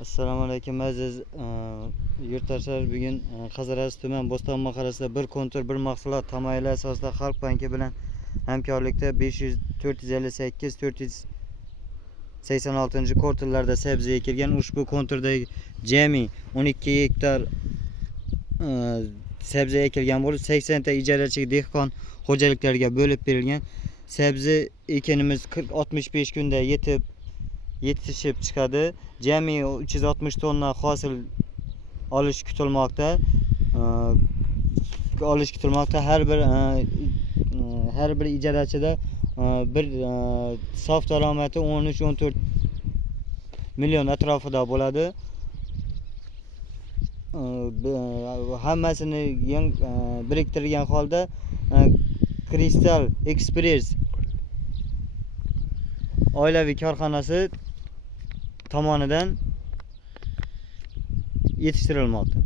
Assalomu alaykum aziz yurtdoshlar. Bugun Qazarasi tuman Bo'ston mahallasida bir kontur bir mahsulot tamoyili asosida Xalq banki bilan hamkorlikda 486 konturlarda sabzi ekilgan. Ushbu konturdagi jami 12 gektar sabzi ekilgan bo'lib, 80 ta ijarachi dehqon xo'jaliklariga bo'lib berilgan. Sabzi ekinimiz 40-65 kunda yetishib chiqadi. Jami 360 tonna hosil olish kutilmoqda. Har bir ijarachida bir sof daromadi 13-14 million atrofida bo'ladi. Hammasini biriktirgan holda Crystal Express oilaviy korxonasi tomonidan yetishtirilmoqda.